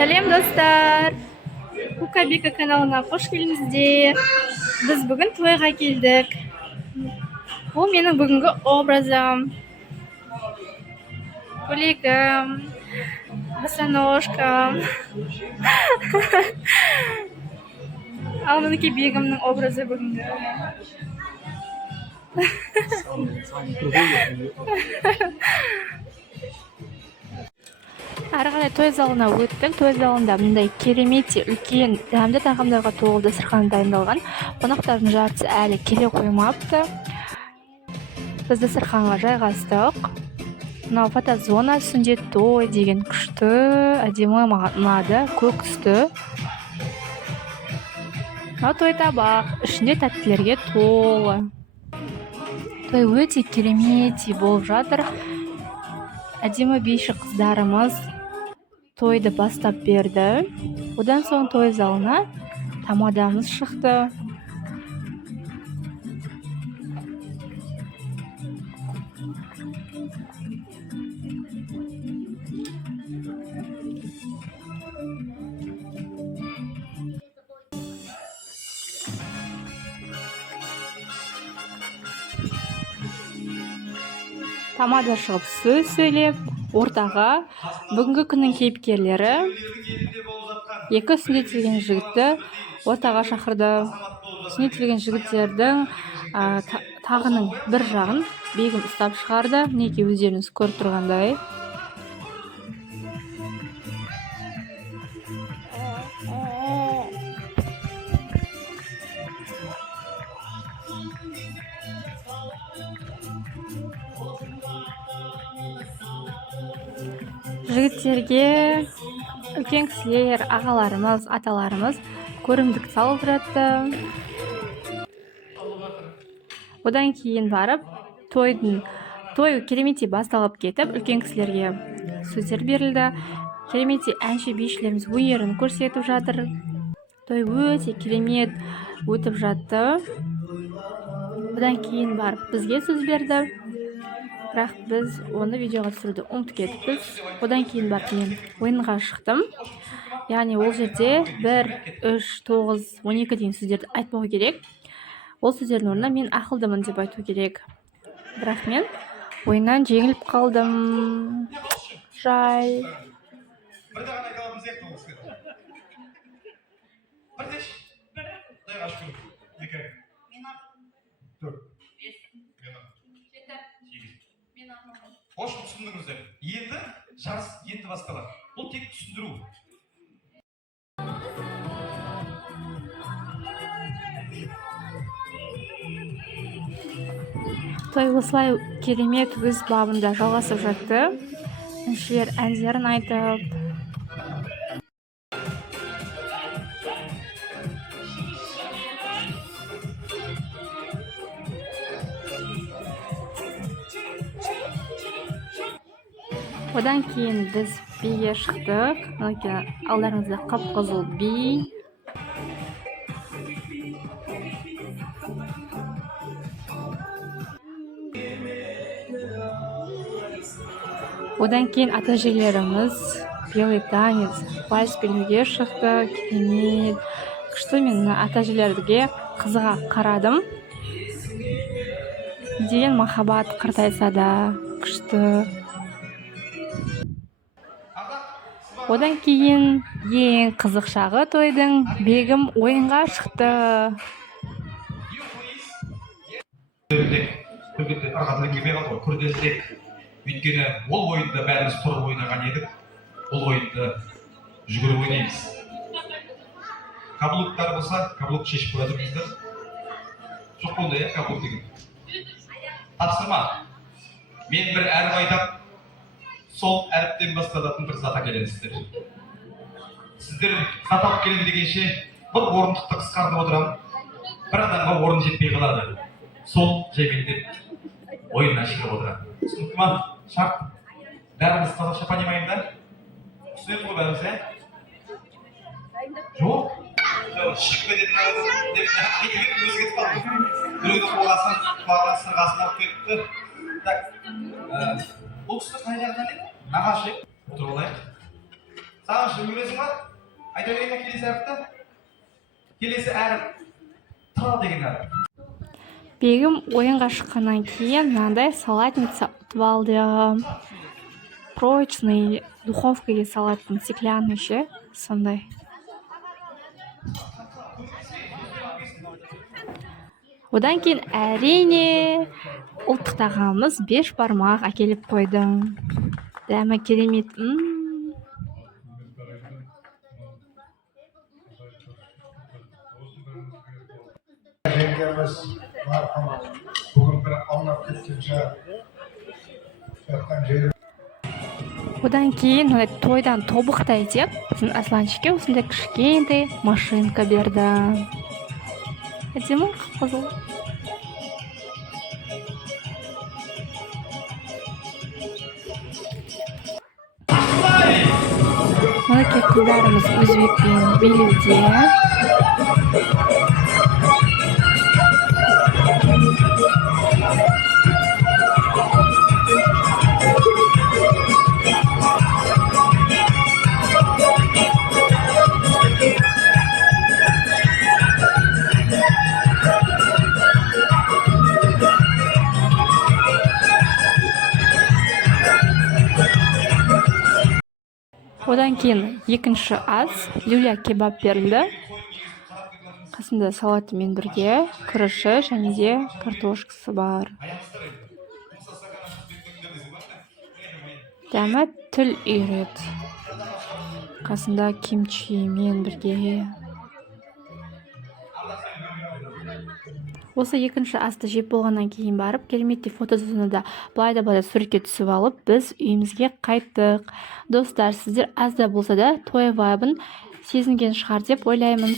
Сәлем достар! Кукабика каналына қош келдіңіздер. Біз бүгін тойға келдік. Бұл менің бүгінгі образым. Көйлегім, босоножкам. Ал мінекей бегімнің образы бүгінгі. Ары қарай той залына өттік. Той залында мындай керемет үлкен дәмді тағамдарға толы дастархан дайындалған. Қонақтардың жартысы әлі келе қоймапты. Біз дастарханға жайғастық. Мынау фотозона үстінде той деген күшті, әдемі маған ұнады, көк түсті. Мынау той табақ, ішінде тәттілерге толы. Той өте керемет болып жатыр. Әдемі биші қыздарымыз тойды бастап берді. Одан соң той залына тамадамыз шықты. Тамада шығып сөз сөйлеп, ортаға бүгінгі күннің кейіпкерлері екі сүндетілген жігітті ортаға шақырды. Сүндетілген жігіттердің тағының бір жағын бегім ұстап шығарды. Неге өздеріңіз көріп тұрғандай. Жігіттерге үлкен кісілер, ағаларымыз, аталарымыз көрімдік салып жатты. Одан кейін барып, той кереметтей басталып кетіп, үлкен кісілерге сөздер берілді. Кереметтей әнші бишілеріміз өнерін көрсетіп жатыр. Той өте керемет өтіп жатты. Одан кейін барып бізге сөз берді. Бірақ біз оны видеоға түсіруді ұмытып кетіппіз. Одан кейін барып мен ойынға шықтым. Яғни ол жерде 1, 3, 9, 12 деген сөздерді айтпау керек. Ол сөздердің орнына мен ақылдымын деп айту керек. Бірақ мен ойыннан жеңіліп қалдым. Жай. Hoş түсіндіңіздер. Енді жарыс енді басталады. Бұл тек түсіндіру. Той осылай керемет өз бабында жалғасып жатты. Әншілер әндерін айтып. Одан кейін біз биге шықтық. Алдарыңызда қып-қызыл би. Одан кейін ата-әжелеріміз белый танец, вальс билеуге шықты. Керемет. Күшті. Мен ата-әжелерге қызыға қарадым. Деген махаббат қартайса да күшті. Одан кейін ең қызық шағы тойдың бегім ойынға шықты. Күрделірек. Өйткені ол ойында бәріміз тұрып ойнаған едік. Ол ойында жүгіріп ойнаймыз. Каблуктар болса, каблук шешіп қоятырмыздар. Жоқ болды, каблук деген. Тапсырма. Мен бір әріп айтап, сол әріптен басталатын бір зат әкелесіздер. Сіздер зат алып келем дегенше, бір орындықты қысқартып отырамын. Бір адамға орын жетпей қалады. Сол жаймен ойыннан шығып отырамын. Түсінікті ма? Шарт. Бәріміз қазақша понимаем да? Түсінеміз ғой бәріміз, ә? Жоқ? Шықпы деп өзгетіп қалды. Біреудің қоласын сырғасын алып кетті. Так. Бұл кісі қай жағынан еді? Нағашы. Отырып алайық. Саған жүрмесің ба? Айта берейін бе келесі әріпті? Келесі әріп та деген әріп. Бегім ойынға шыққаннан кейін мынандай салатница ұтып алды. Прочный, духовкаға салатын стеклянный ше, сондай. Одан кейін әрине ұлттық тағамымыз беш бармақ әкеліп қойдым. Дәмі керемет. Жеңгеміз марқұм бүгін бір аунап кеткенше жатқан жері. Одан кейін тойдан тобықтай деп біздің Асланчикке осындай кішкентай машинка берді. Әдемі қызыл. Мінекей қыздарымыз өзбекпен билеуде. Одан кейін екінші ас люля кебаб берілді. Қасында салатымен бірге күріші және де картошкасы бар. Дәмі тіл үйрет. Қасында кимчимен бірге. Осы екінші асты жеп болғаннан кейін барып, кереметтей фотозонада былай да суретке түсіп алып, біз үйімізге қайттық. Достар, сіздер аз да болса да той вайбын сезінген шығар деп ойлаймын.